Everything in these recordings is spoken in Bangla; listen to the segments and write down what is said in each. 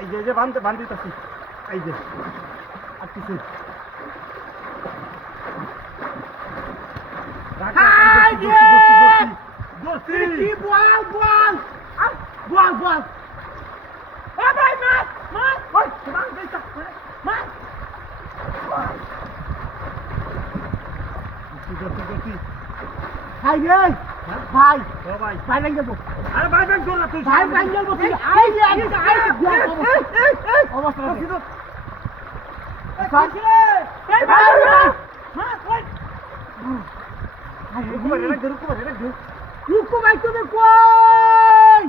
এই যে বান্ধিতাছি এই যে আর কিছু ভাই ভাই যাবো আরে ভাই ব্যাগ ধর না তুই ভাই যাবো তুই অবস্থা রুকু ভাই তুমি কই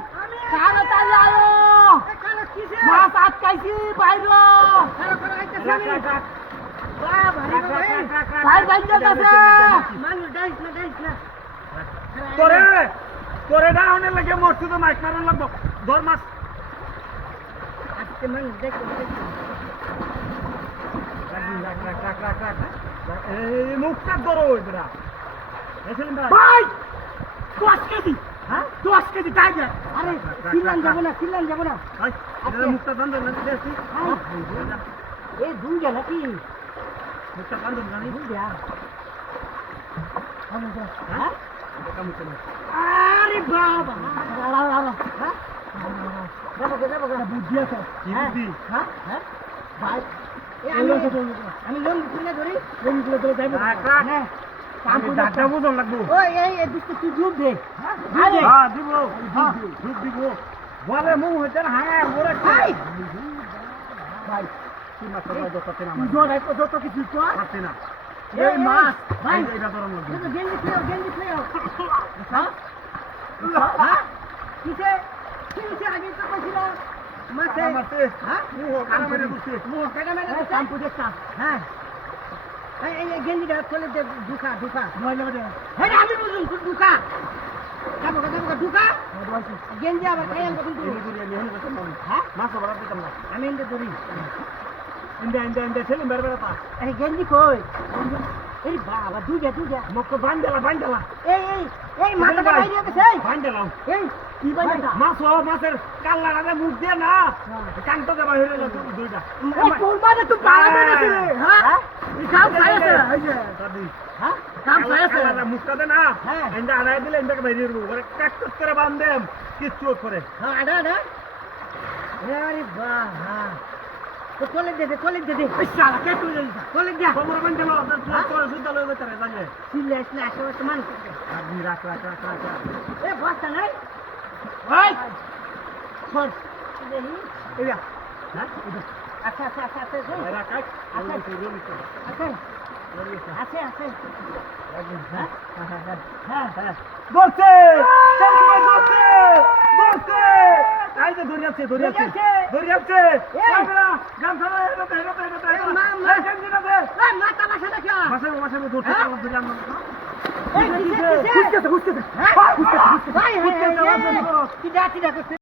তাড়াতাড়ি আয়ো মাছ আটকাইছি বাইরে ভাই ভাই যাচ্ছে তোরে না অনেক লাগে মরছু তো মাইক মারন লাগবো ধর মাছ আজকে মানুষ দেখো এই মুখটা ধরো এবারে ভাই 10 কেজি হ্যাঁ 10 কেজি তাই না আরে কিলান যাব না ভাই এটা মুখটা বন্ধ না দেখছি এই দুই জন নাকি মুখটা বন্ধ জানি বুঝিয়া হ্যাঁ এটা মুখটা আরে বাবা হ্যাঁ যাবো বুদ্ধি আছে কি বুদ্ধি হ্যাঁ ভাই আমি লোন তুলে ধরি হ্যাঁ আমি ডাটা বুঝন লাগবো ওই এই দিকে তুই ডুব দে হ্যাঁ দিব ডুব দিব বলে মুখ হইতে না হ্যাঁ ওরে ভাই ভাই কি মাছ ধরা দরকার না যত কিছু তো পারছি না এই মাছ ভাই এটা ধরো লাগবে এটা গেঞ্জি ফেলো হ্যাঁ কিসে আগে তো কইছিল মাছে হ্যাঁ মুখ কাটা মেরে বসে মুখ কাটা মেরে শ্যাম্পু দেখতা হ্যাঁ এই গেঞ্জিটা চলে দে ঢুকা ময়লা দে হ্যাঁ আমি বুঝুন ঢুকা যাবো ঢুকা গেঞ্জি আবার খাই আনবো কিন্তু হ্যাঁ মাছ বড় দিতাম না আমি এনে ধরি ইন্দা ছেলে মেরে বেড়াতা এই গেঞ্জি কই এই বাবা দুইটা মুখ বান্ডালা এই মাথাটা বাইরে গেছে বান্ডালা এই কি বাইরে মাছের কাল্লাটা মুখ দিয়ে না কান্ত দেবা হইরে না দুইটা এই কোরবানে তো পালাবে না রে হ্যাঁ এই কাম খাইছে এই যে দাদি হ্যাঁ কাম খাইছে মুখটা দে না হ্যাঁ ইন্দা আড়াই দিলে ইন্দাকে বাইরে দিব ওরে কাট করে বান্ধেম কিচ্ছু করে হ্যাঁ আড়া আরে বাবা তো চলে দে শালা কে তুই চলে যা খবর বান্ধেলো তোর শুদ্ধ লইবে তারে জানে সিলে আসলে তো মান আপনি রাখ এ বস্তা নাই ওই সর দেখি এইয়া হ্যাঁ আচ্ছা রাখ আছে হ্যাঁ দোস্তে চলি ভাই দোস্তে আই যে দরিয়াছে আমরা গাম সারা এটা মা কেন দে মা তামাশা দেখা মাসে ধরতে দিলাম এই কিসে খুঁজতে ভাই কি ডাকি ডাকছে